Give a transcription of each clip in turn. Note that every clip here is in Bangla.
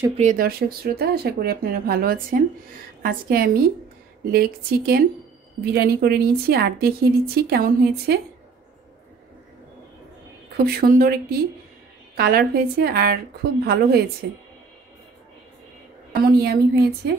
সুপ্রিয় দর্শক শ্রোতা, আশা করি আপনারা ভালো আছেন। আজকে আমি লেগ চিকেন বিরিয়ানি করে নিয়েছি আর দেখিয়ে দিচ্ছি কেমন হয়েছে। খুব সুন্দর একটি কালার হয়েছে আর খুব ভালো হয়েছে, এমন ইয়ামি হয়েছে।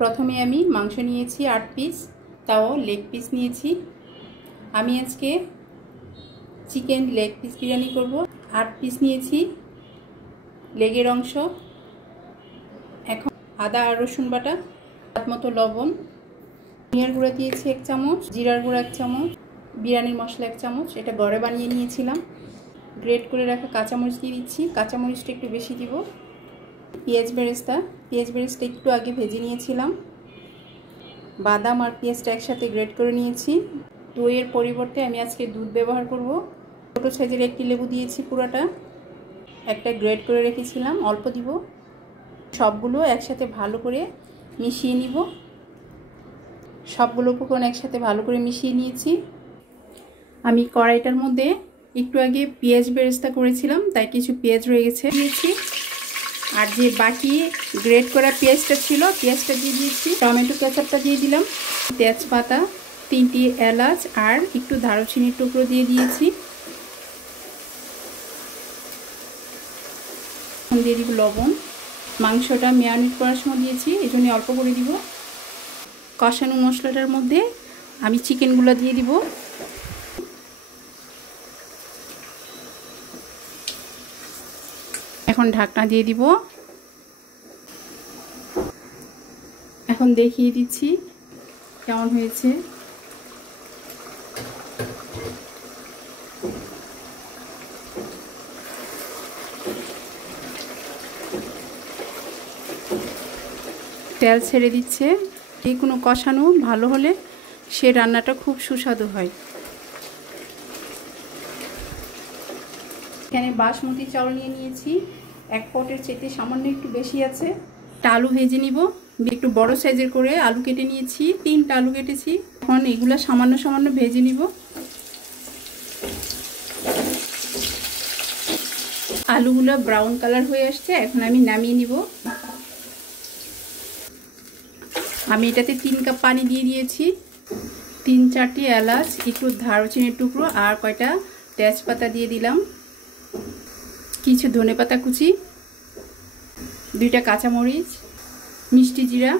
প্রথমে আমি মাংস নিয়েছি 8 পিস, তাও লেগ পিস নিয়েছি। আমি আজকে চিকেন লেগ পিস বিরিয়ানি করব। 8 পিস নিয়েছি লেগের অংশ। এখন আদা আর রসুন বাটা, স্বাদ মতো লবণ, ধনিয়ার গুঁড়া দিয়েছি 1 চামচ, জিরার গুঁড়া 1 চামচ, বিরিয়ানির মশলা 1 চামচ, এটা ঘরে বানিয়ে নিয়েছিলাম। গ্রেট করে রাখা কাঁচামরিচ দিয়ে দিচ্ছি, কাঁচামরিচটা একটু বেশি দিব। পেঁয়াজ বেরেস্তা একটু আগে ভেজে নিয়েছিলাম। বাদাম আর পেঁয়াজটা একসাথে গ্রেট করে নিয়েছি। দইয়ের পরিবর্তে আমি আজকে দুধ ব্যবহার করব। ছোটো সাইজের একটি লেবু দিয়েছি পুরোটা, একটা গ্রেট করে রেখেছিলাম, অল্প দিব। সবগুলো একসাথে ভালো করে মিশিয়ে নিব। সবগুলো উপকরণ একসাথে ভালো করে মিশিয়ে নিয়েছি। আমি কড়াইটার মধ্যে একটু আগে পেঁয়াজ বেরেস্তা করেছিলাম, তাই কিছু পেঁয়াজ রয়ে গেছে দিয়েছি। আর যে বাকি গ্রেট করা পেঁয়াজটা ছিল, পেঁয়াজটা দিয়ে দিয়েছি। টমেটো কেচাপটা দিয়ে দিলাম, তেজপাতা, 3টি এলাচ আর একটু দারুচিনির টুকরো দিয়ে দিয়েছি। দিয়ে দিব লবণ। মাংসটা ম্যারিনেট করার সময় দিয়েছি, এই জন্য অল্প করে দিব। কষানো মশলাটার মধ্যে আমি চিকেনগুলো দিয়ে দিব। এখন ঢাকনা দিয়ে দিব। এখন দেখিয়ে দিচ্ছি কেমন হয়েছে। তেল ছেড়ে দিচ্ছে। যে কোনো কষানো ভালো হলে সে রান্নাটা খুব সুস্বাদু হয়। এখানে বাসমতি চাউল নিয়ে নিয়েছি, 1 পটের চেয়ে সামান্য একটু বেশি আছে। আলু ভেজে নিব। একটু বড় সাইজের করে আলু কেটে নিয়েছি, 3টা আলু কেটেছি। এখন এগুলো সামান্য সামান্য ভেজে নিব। আলুগুলো ব্রাউন কালার হয়ে আসছে, এখন আমি নামিয়ে নিব। আমি এটাতে 3 কাপ পানি দিয়ে দিয়েছি। 3-4টি এলাচ, একটু দারুচিনির টুকরো আর কয়টা তেজপাতা দিয়ে দিলাম। কিছু ধনেপাতা কুচি, 2টা কাঁচামরিচ, মিষ্টি জিরা।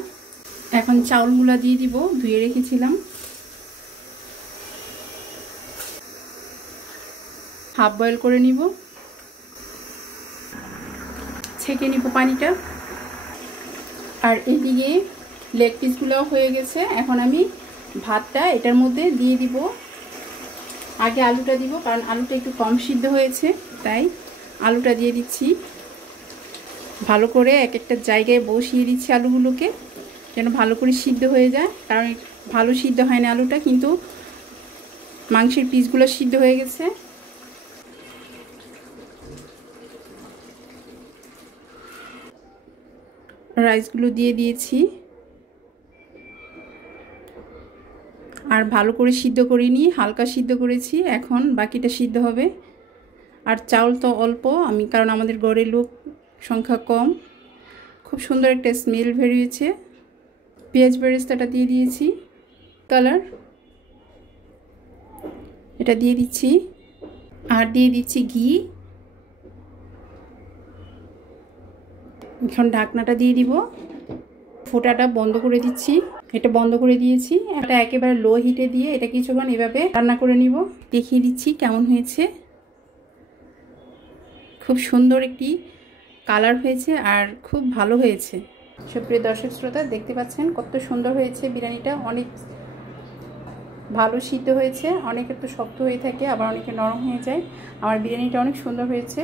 এখন চাউলগুলো দিয়ে দিব, ধুয়ে রেখেছিলাম। হাফ বয়েল করে নিব, ছেঁকে নিব পানিটা। আর এদিকে লেগ পিসগুলো হয়ে গেছে। এখন আমি ভাতটা এটার মধ্যে দিয়ে দিব। আগে আলুটা দিব, কারণ আলুটা একটু কম সিদ্ধ হয়েছে, তাই আলুটা দিয়ে দিচ্ছি। ভালো করে এক একটা জায়গায় বসিয়ে দিচ্ছি আলুগুলোকে, যেন ভালো করে সিদ্ধ হয়ে যায়। কারণ ভালো সিদ্ধ হয় না আলুটা, কিন্তু মাংসের পিসগুলো সিদ্ধ হয়ে গেছে। রাইসগুলো দিয়ে দিয়েছি আর ভালো করে সিদ্ধ করিনি, হালকা সিদ্ধ করেছি। এখন বাকিটা সিদ্ধ হবে। আর চাউল তো অল্প, কারণ আমাদের ঘরে লোক সংখ্যা কম। খুব সুন্দর একটা স্মেল বেরিয়েছে। পেঁয়াজ বেরেস্তাটা দিয়ে দিয়েছি, কালার এটা দিয়ে দিচ্ছি। আর দিয়ে দিচ্ছি ঘি। এখন ঢাকনাটা দিয়ে দিব। ফোঁটাটা বন্ধ করে দিচ্ছি। এটা বন্ধ করে দিয়েছি। এটা একেবারে লো হিটে দিয়ে এটা কিছুক্ষণ এভাবে রান্না করে নিব। দেখিয়ে দিচ্ছি কেমন হয়েছে। খুব সুন্দর একটি কালার হয়েছে আর খুব ভালো হয়েছে। সুপ্রিয় দর্শক শ্রোতা, দেখতে পাচ্ছেন কত সুন্দর হয়েছে বিরিয়ানিটা। অনেক ভালো সিদ্ধ হয়েছে। অনেকের তো শক্ত হয়ে থাকে, আবার অনেকে নরম হয়ে যায়। আমার বিরিয়ানিটা অনেক সুন্দর হয়েছে।